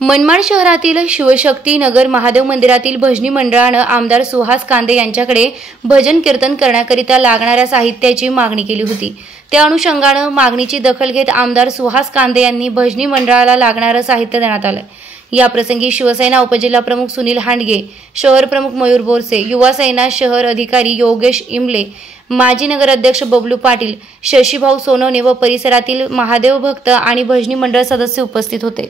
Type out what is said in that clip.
मनमाड शहरातील शिवशक्ती नगर महादेव मंदिरातील भजनी मंडळानं आमदार सुहास कांदे यांच्याकडे भजन कीर्तन करण्याकरिता लागणाऱ्या साहित्याची मागणी केली होती। त्या अनुषंगानं मागणीची दखल घेत आमदार सुहास कांदे यांनी भजनी मंडळाला लागणारं साहित्य देण्यात आलं। या प्रसंगी शिवसेना उपजिल्हा प्रमुख सुनील हांडगे, शहर प्रमुख मयूर बोरसे, युवा सेना शहर अधिकारी योगेश इमले, माजी नगराध्यक्ष बबलू पाटील, शशीभाऊ सोनवणे व परिसरातील महादेव भक्त आणि भजनी मंडळ सदस्य उपस्थित होते।